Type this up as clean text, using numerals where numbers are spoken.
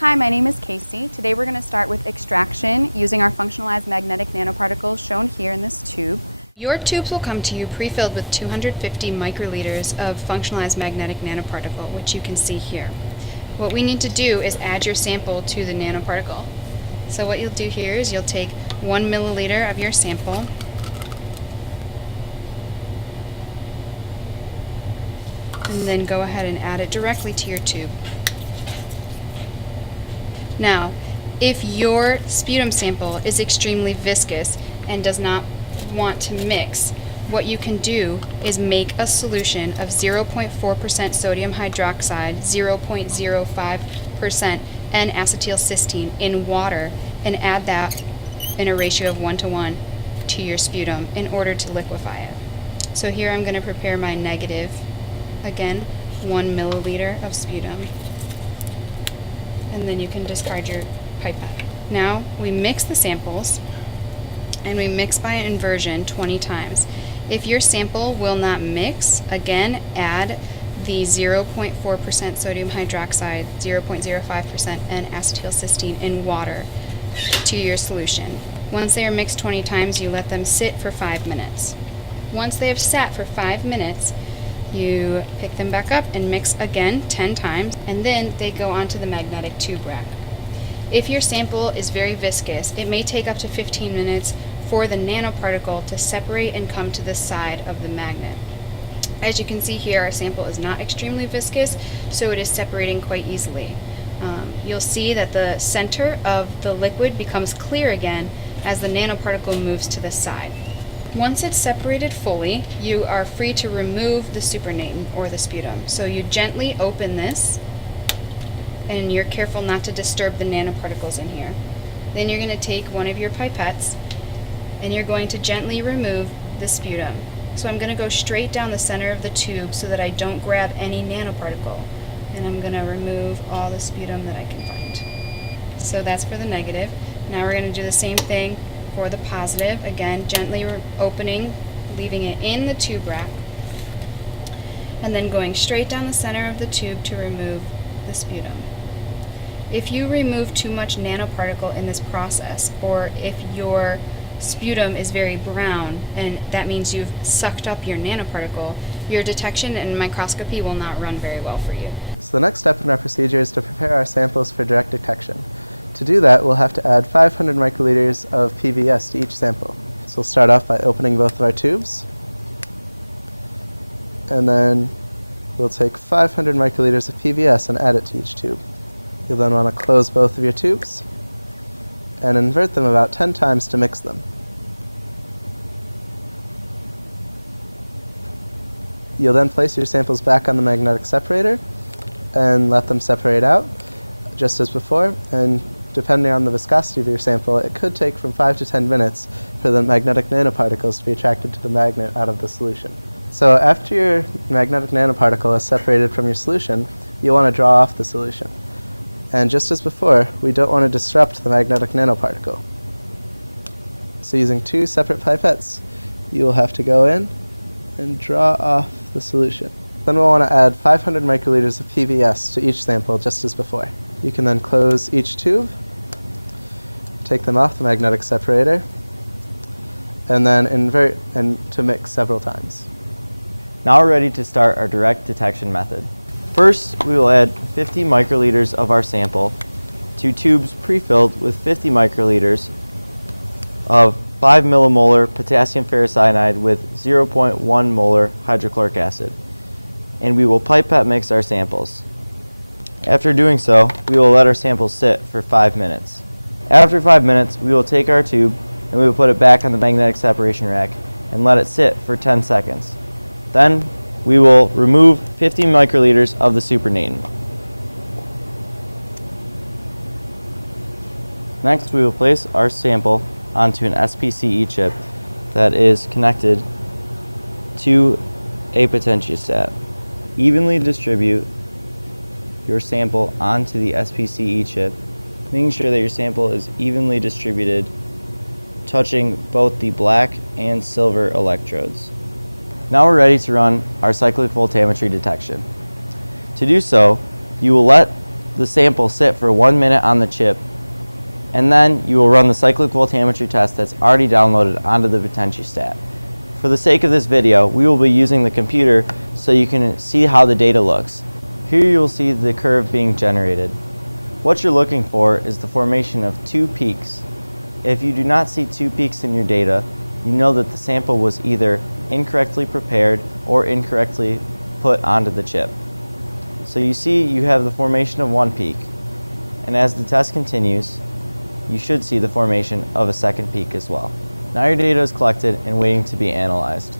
Hi, my name is Casey. Today we're going to start with extraction using our functionalized magnetic nanoparticles shown here in this tube. Your tubes will come to you pre-filled with 250 microliters of functionalized magnetic nanoparticle, which you can see here. What we need to do is add your sample to the nanoparticle. So what you'll do here is you'll take 1 milliliter of your sample and then go ahead and add it directly to your tube. Now, if your sputum sample is extremely viscous and does not want to mix, what you can do is make a solution of 0.4% sodium hydroxide, 0.05% N-acetylcysteine in water and add that in a ratio of 1:1 to your sputum in order to liquefy it. So here I'm going to prepare my negative, again, 1 milliliter of sputum. And then you can discard your pipette. Now we mix the samples and we mix by inversion 20 times. If your sample will not mix, again add the 0.4% sodium hydroxide, 0.05% N-acetylcysteine in water to your solution. Once they are mixed 20 times, you let them sit for 5 minutes. Once they have sat for 5 minutes, you pick them back up and mix again 10 times, and then they go onto the magnetic tube rack. If your sample is very viscous, it may take up to 15 minutes for the nanoparticle to separate and come to the side of the magnet. As you can see here, our sample is not extremely viscous, so it is separating quite easily. You'll see that the center of the liquid becomes clear again as the nanoparticle moves to the side. Once it's separated fully, you are free to remove the supernatant or the sputum. So you gently open this, and you're careful not to disturb the nanoparticles in here. Then you're going to take one of your pipettes, and you're going to gently remove the sputum. So I'm going to go straight down the center of the tube so that I don't grab any nanoparticle. And I'm going to remove all the sputum that I can find. So that's for the negative. Now we're going to do the same thing for the positive, again gently opening, leaving it in the tube rack, and then going straight down the center of the tube to remove the sputum. If you remove too much nanoparticle in this process, or if your sputum is very brown and that means you've sucked up your nanoparticle, your detection and microscopy will not run very well for you. So the next step in our procedure is to prepare our samples for direct detection. To do that, we'll have to add 500 microliters of PBS to each sample. So we'll start off by opening both of our tubes, and then we'll take 500 microliters of PBS and add it to each tube. You'll then want to close both of your tubes and invert them about 10 times to mix them. You'll then place your samples back on the magnetic separator and let them separate out, just as before, and depending on the viscosity of your sample, it could take from 5 to 10 minutes for the magnetic nanoparticles to be attracted to the magnet out of the solution. So after your magnetic nanoparticle is separated from your solution, you'll want to draw off the solution. And just as before, we don't want to disrupt the magnetic nanoparticle. So using 2 separate pipettes, you will have to go in and draw off the solution. Then we'll want to add 500 microliters of PBS to each sample, just as before. You can then close each tube, take them off the magnetic separator, and then invert and to mix several times. Now we're ready to start our direct detection method. First, we will add 50 microliters of our sample to tubes pre-filled with 50 microliters of 5 millimolar potassium ferricyanide with 0.1 molar hydrochloric acid, and we will pipette mix our samples. After doing so, we will let our samples sit for 5 minutes. After 5 minutes, we will take our tube and we will put it back on the magnetic separation rack and let it sit for 10 seconds. Then we will remove 50 microliters of the supernatant. Next, we will place our sample onto an SPCE chip that is connected to a potentiostat. Evenly distribute your sample onto the SPCE chip, making sure that your sample is evenly distributed, touching both the black and silver electrodes. Now we're ready to run our cyclic voltammetry detection. To do so, you will let the sample sit for 1 minute on the chip, and then you will run the cyclic voltammetry test that's already downloaded onto the potentiostat. For the sake of this video, we will be using the computer so you can see how the data looks. Here you will see the curve being generated. What you're looking for is the formation of 2 peaks. If you do not see 2 peaks in your data, you know that the sample was either incorrectly prepared or incorrectly put onto the chip. So you see you have the formation of 1 peak, and as the test continues, you should see the formation of a 2nd peak as well. Now your data is collected and waiting to be analyzed.